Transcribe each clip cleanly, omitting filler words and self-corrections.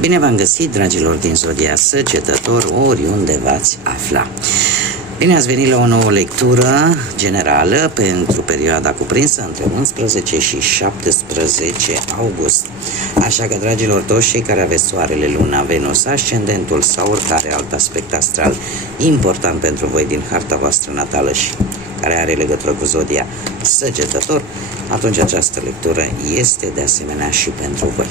Bine v-am găsit, dragilor din Zodia Săgetător, oriunde v-ați afla. Bine ați venit la o nouă lectură generală pentru perioada cuprinsă între 11 și 17 august. Așa că, dragilor, toți cei care aveți Soarele, Luna, Venus, Ascendentul sau oricare alt aspect astral important pentru voi din harta voastră natală și care are legătură cu Zodia Săgetător, atunci această lectură este de asemenea și pentru voi.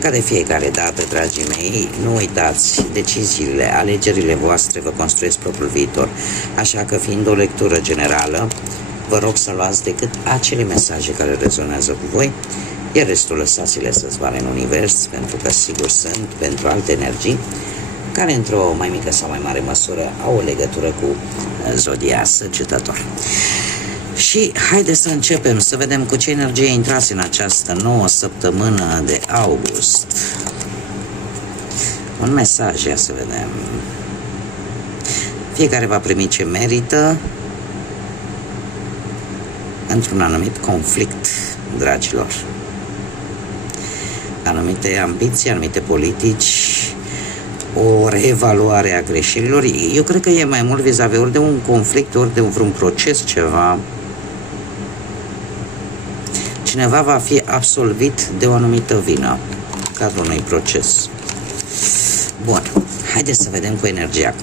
Ca de fiecare dată, dragii mei, nu uitați, deciziile, alegerile voastre vă construiesc propriul viitor. Așa că, fiind o lectură generală, vă rog să luați decât acele mesaje care rezonează cu voi, iar restul lăsați-le să zboare în univers, pentru că sigur sunt pentru alte energii care într-o mai mică sau mai mare măsură au o legătură cu Zodia Săgetător. Și haideți să începem să vedem cu ce energie intrați în această nouă săptămână de august. Un mesaj, ia să vedem. Fiecare va primi ce merită într-un anumit conflict, dragilor. Anumite ambiții, anumite politici, o reevaluare a greșelilor. Eu cred că e mai mult vis-a-vis ori de un conflict, ori de vreun proces, ceva. Cineva va fi absolvit de o anumită vină în cadrul unui proces. Bun, haideți să vedem cu energia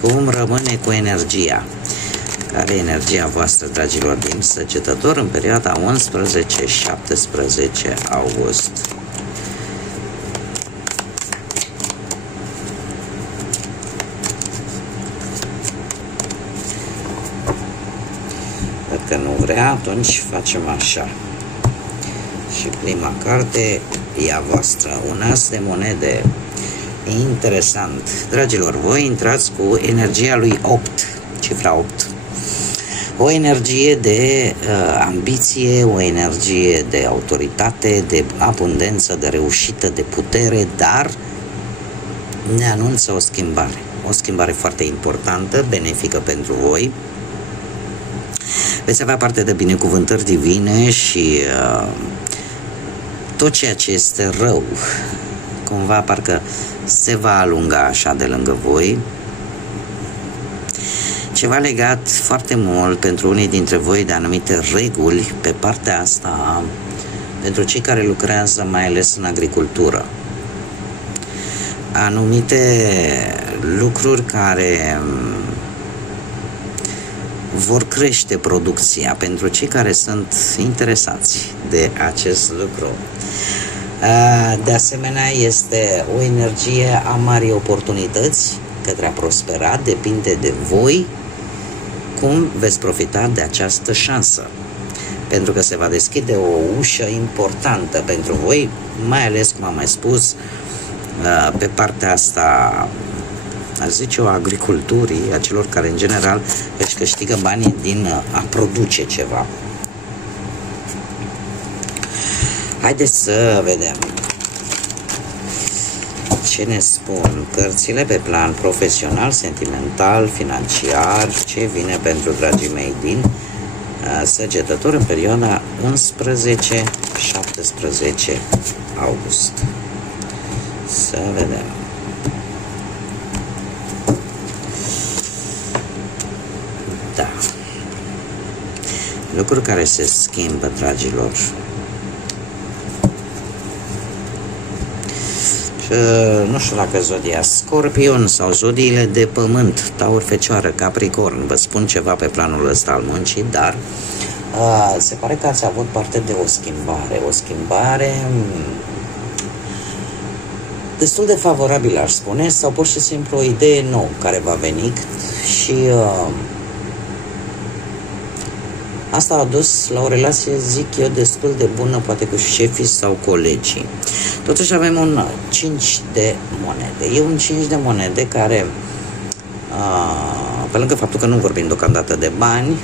cum rămâne cu energia. Care e energia voastră, dragilor din Săgetător, în perioada 11-17 august. Dacă nu vrea, atunci facem așa. Și prima carte e a voastră, un as de monede. Interesant. Dragilor, voi intrați cu energia lui 8, cifra 8. O energie de ambiție, o energie de autoritate, de abundență, de reușită, de putere, dar ne anunță o schimbare. O schimbare foarte importantă, benefică pentru voi. Veți avea parte de binecuvântări divine și tot ceea ce este rău, cumva parcă se va alunga așa de lângă voi. Ceva legat foarte mult pentru unii dintre voi de anumite reguli pe partea asta, pentru cei care lucrează mai ales în agricultură. Anumite lucruri care vor crește producția pentru cei care sunt interesați de acest lucru. De asemenea, este o energie a marii oportunități către a prospera, depinde de voi cum veți profita de această șansă. Pentru că se va deschide o ușă importantă pentru voi, mai ales, cum am mai spus, pe partea asta, aș zice eu, a agriculturii, a celor care în general își câștigă banii din a produce ceva. Haideți să vedem ce ne spun cărțile pe plan profesional, sentimental, financiar, ce vine pentru dragii mei din Săgetător în perioada 11-17 august. Să vedem. Da. Lucruri care se schimbă, dragilor. Nu știu dacă zodia Scorpion sau zodiile de pământ, Taur, Fecioară, Capricorn, vă spun ceva pe planul ăsta al muncii, dar se pare că ați avut parte de o schimbare destul de favorabilă, aș spune, sau pur și simplu o idee nouă care va veni și asta a dus la o relație, zic eu, destul de bună, poate cu șefii sau colegii. Totuși avem un 5 de monede. E un 5 de monede care, pe lângă faptul că nu vorbim deocamdată de bani,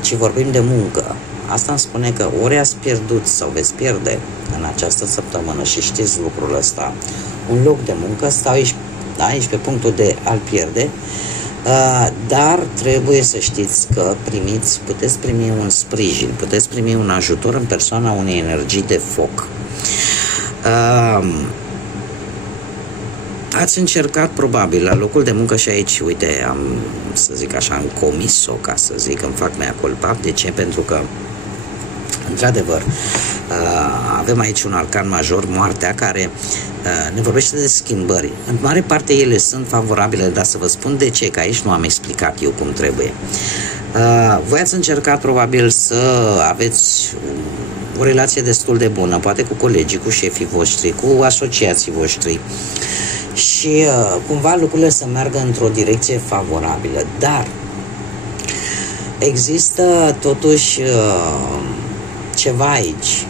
ci vorbim de muncă. Asta îmi spune că ori ați pierdut sau veți pierde în această săptămână și știți lucrul ăsta, un loc de muncă, stau aici pe punctul de a-l pierde, dar trebuie să știți că puteți primi un sprijin, puteți primi un ajutor în persoana unei energii de foc. Ați încercat probabil la locul de muncă și aici, uite, am, să zic așa, am comis-o, ca să zic, îmi fac mea culpa. De ce? Pentru că, într-adevăr, avem aici un arcan major, moartea, care ne vorbește de schimbări. În mare parte ele sunt favorabile, dar să vă spun de ce, că aici nu am explicat eu cum trebuie. Voi ați încercat probabil să aveți o relație destul de bună, poate cu colegii, cu șefii voștri, cu asociații voștri, și cumva lucrurile să meargă într-o direcție favorabilă, dar există totuși ceva aici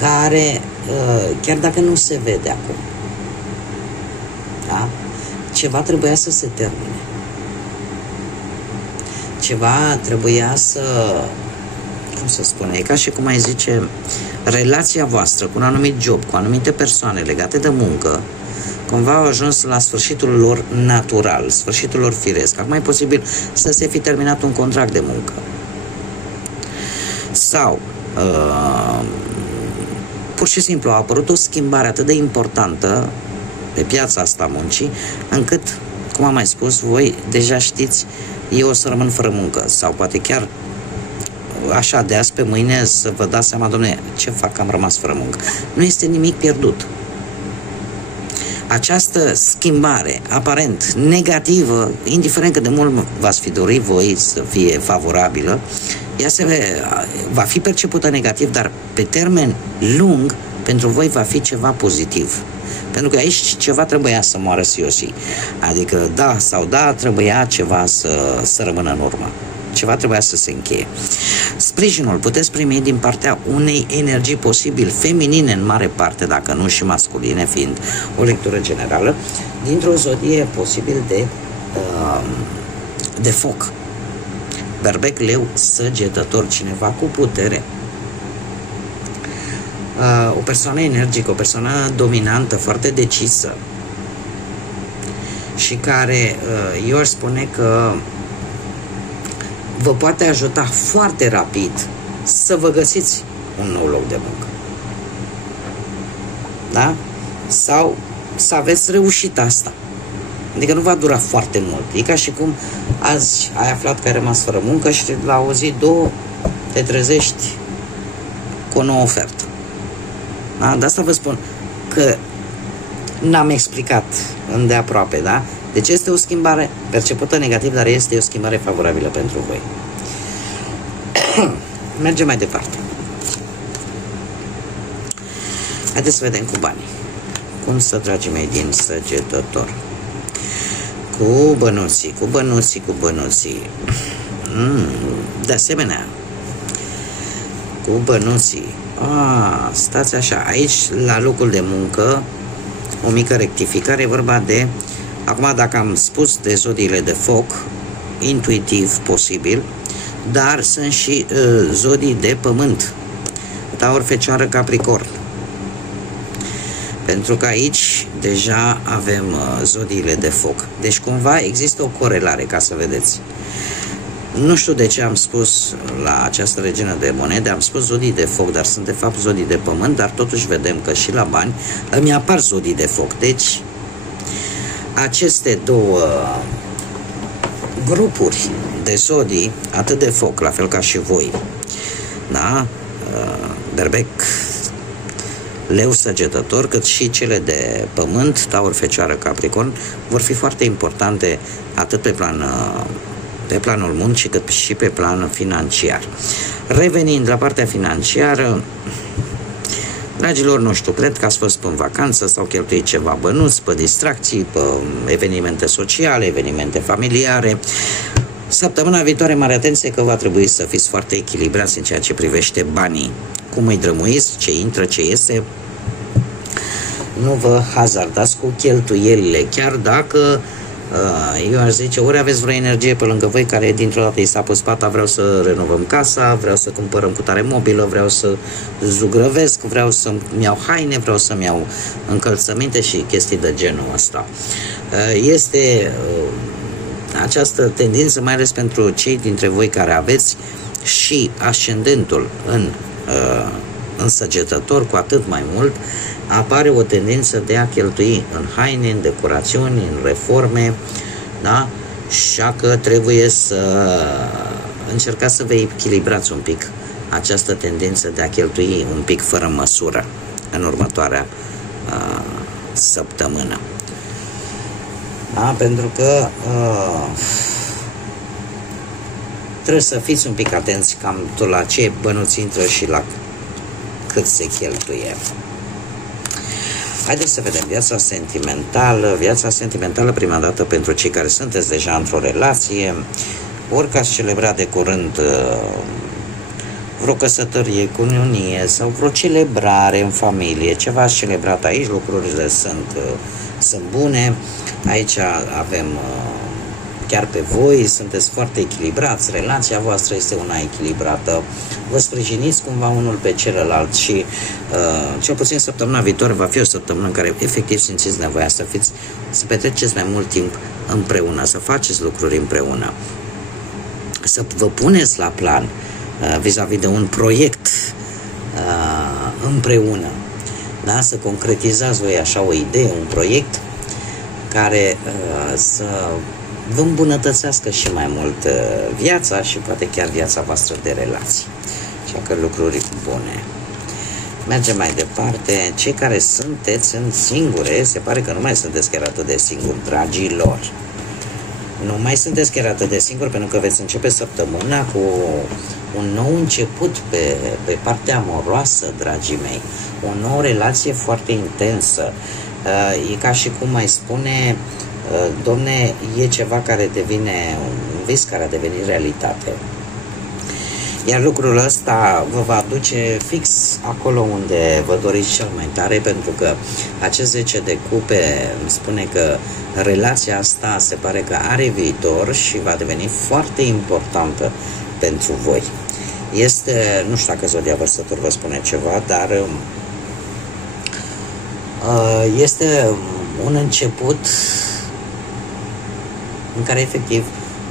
care, chiar dacă nu se vede acum, da? Ceva trebuia să se termine, ceva trebuia să, cum să spun, e ca și cum ai zice, relația voastră cu un anumit job, cu anumite persoane legate de muncă, cumva au ajuns la sfârșitul lor natural, sfârșitul lor firesc. Acum e posibil să se fi terminat un contract de muncă. Sau, pur și simplu, a apărut o schimbare atât de importantă pe piața asta muncii, încât, cum am mai spus, voi deja știți, eu o să rămân fără muncă. Sau poate chiar așa, de azi pe mâine, să vă dați seama, dom'le, ce fac, am rămas fără muncă. Nu este nimic pierdut. Această schimbare aparent negativă, indiferent cât de mult v-ați fi dorit voi să fie favorabilă, ea va fi percepută negativ, dar pe termen lung pentru voi va fi ceva pozitiv. Pentru că aici ceva trebuia să moară siosi. Adică da sau da, trebuia ceva să rămână în urmă. Ceva trebuia să se încheie. Sprijinul puteți primi din partea unei energii posibil feminine în mare parte, dacă nu și masculine, fiind o lectură generală, dintr-o zodie posibil de foc. Berbec, leu, săgetător, cineva cu putere. O persoană energică, o persoană dominantă, foarte decisă și care, eu aș spune că vă poate ajuta foarte rapid să vă găsiți un nou loc de muncă. Da? Sau să aveți reușit asta. Adică nu va dura foarte mult. E ca și cum azi ai aflat că ai rămas fără muncă și la o zi, două, te trezești cu o nouă ofertă. Da? De asta vă spun că n-am explicat îndeaproape, da? Deci este o schimbare percepută negativ, dar este o schimbare favorabilă pentru voi. Mergem mai departe. Haideți să vedem cu banii. Cum să, dragii mei, din săgetător? Cu bănuții, cu bănuții, cu bănuții. De asemenea, cu bănuții. Stați așa, aici, la locul de muncă, o mică rectificare, e vorba de, acum dacă am spus de zodiile de foc, intuitiv posibil, dar sunt și zodii de pământ, Taur, Fecioară, Capricorn. Pentru că aici deja avem zodiile de foc. Deci cumva există o corelare, ca să vedeți. Nu știu de ce am spus la această regină de monede, am spus zodii de foc, dar sunt de fapt zodii de pământ, dar totuși vedem că și la bani îmi apar zodii de foc. Deci aceste două grupuri de zodii, atât de foc, la fel ca și voi, da? Berbec, leu, săgetător, cât și cele de pământ, Taur, Fecioară, Capricorn, vor fi foarte importante atât pe planul muncii, cât și pe plan financiar. Revenind la partea financiară, dragilor, nu știu, cred că ați fost în vacanță sau cheltuit ceva bănuți pe distracții, pe evenimente sociale, evenimente familiare. Săptămâna viitoare, mare atenție că va trebui să fiți foarte echilibrați în ceea ce privește banii. Cum îi drămuiți, ce intră, ce iese. Nu vă hazardați cu cheltuielile, chiar dacă eu aș zice, ori aveți vreo energie pe lângă voi care dintr-o dată i s-a pus pata, vreau să renovăm casa, vreau să cumpărăm cutare mobilă, vreau să zugrăvesc, vreau să-mi iau haine, vreau să-mi iau încălțăminte și chestii de genul ăsta. Este această tendință, mai ales pentru cei dintre voi care aveți și ascendentul în însăgetător, cu atât mai mult apare o tendință de a cheltui în haine, în decorațiuni, în reforme, da? Așa că trebuie să încercați să vă echilibrați un pic această tendință de a cheltui un pic fără măsură în următoarea săptămână. Da? Pentru că trebuie să fiți un pic atenți cam tot la ce bănuți intră și la cât se cheltuie. Haideți să vedem viața sentimentală. Viața sentimentală, prima dată, pentru cei care sunteți deja într-o relație, ori că ați celebrat de curând vreo căsătorie, cununie sau vreo celebrare în familie, ceva ați celebrat aici, lucrurile sunt bune. Aici avem chiar pe voi, sunteți foarte echilibrați, relația voastră este una echilibrată, vă sprijiniți cumva unul pe celălalt și cel puțin săptămâna viitoare va fi o săptămână în care efectiv simțiți nevoia să petreceți mai mult timp împreună, să faceți lucruri împreună, să vă puneți la plan vis-a-vis de un proiect împreună, da? Să concretizați voi așa o idee, un proiect care să vă îmbunătățească și mai mult viața și poate chiar viața voastră de relații. Așa că lucruri bune. Mergem mai departe. Cei care sunteți în singure, se pare că nu mai sunteți chiar atât de singuri, dragilor. Nu mai sunteți chiar atât de singuri, pentru că veți începe săptămâna cu un nou început pe partea amoroasă, dragii mei. O nouă relație foarte intensă. E ca și cum mai spune, domne, e ceva care devine un vis, care a devenit realitate. Iar lucrul ăsta vă va aduce fix acolo unde vă doriți cel mai tare, pentru că acest 10 de cupe îmi spune că relația asta se pare că are viitor și va deveni foarte importantă pentru voi. Este, nu știu dacă Zodia Vărsător vă spune ceva, dar este un început în care efectiv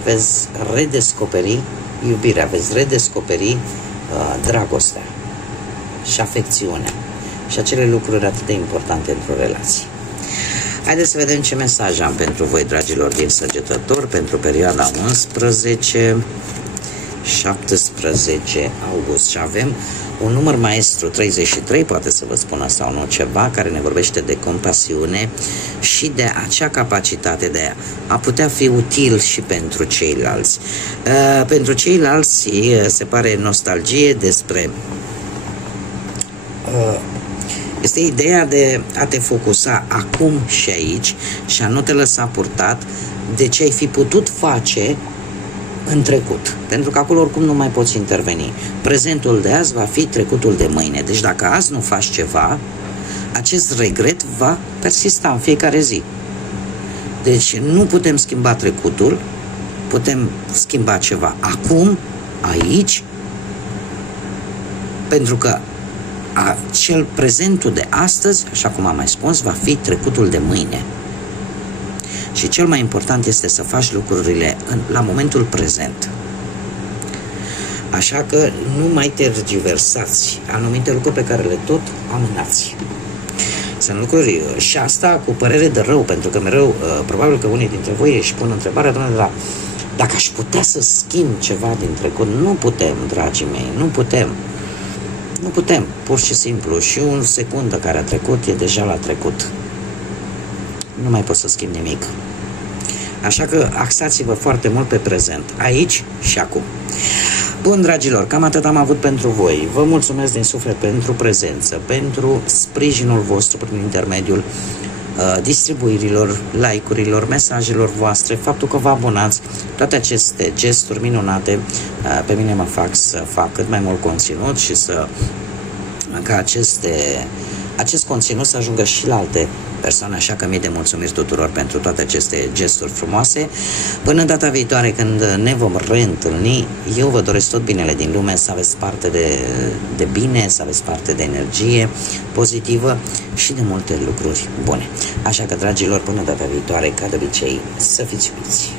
veți redescoperi iubirea, veți redescoperi dragostea și afecțiunea și acele lucruri atât de importante într-o relație. Haideți să vedem ce mesaj am pentru voi, dragilor din Săgetător, pentru perioada 11-17 august. Și avem un număr maestru 33, poate să vă spună sau nu ceva, care ne vorbește de compasiune și de acea capacitate de a putea fi util și pentru ceilalți. Pentru ceilalți se pare nostalgie despre este ideea de a te focusa acum și aici și a nu te lăsa purtat de ce ai fi putut face în trecut, pentru că acolo oricum nu mai poți interveni. Prezentul de azi va fi trecutul de mâine. Deci dacă azi nu faci ceva, acest regret va persista în fiecare zi. Deci nu putem schimba trecutul, putem schimba ceva acum, aici, pentru că acel prezentul de astăzi, așa cum am mai spus, va fi trecutul de mâine. Și cel mai important este să faci lucrurile la momentul prezent. Așa că nu mai tergiversați anumite lucruri pe care le tot amânați. Sunt lucruri și asta cu părere de rău, pentru că mereu, probabil că unii dintre voi își pun întrebarea, doamne, dacă aș putea să schimb ceva din trecut. Nu putem, dragii mei, nu putem. Nu putem, pur și simplu. Și o secundă care a trecut e deja la trecut. Nu mai pot să schimb nimic. Așa că axați-vă foarte mult pe prezent, aici și acum. Bun, dragilor, cam atât am avut pentru voi. Vă mulțumesc din suflet pentru prezență, pentru sprijinul vostru prin intermediul distribuirilor, like-urilor, mesajelor voastre, faptul că vă abonați. Toate aceste gesturi minunate pe mine mă fac să fac cât mai mult conținut și ca acest conținut să ajungă și la alte persoane, așa că mii de mulțumiri tuturor pentru toate aceste gesturi frumoase. Până data viitoare, când ne vom reîntâlni, eu vă doresc tot binele din lume, să aveți parte de bine, să aveți parte de energie pozitivă și de multe lucruri bune. Așa că, dragilor, până data viitoare, ca de obicei, să fiți iubiți!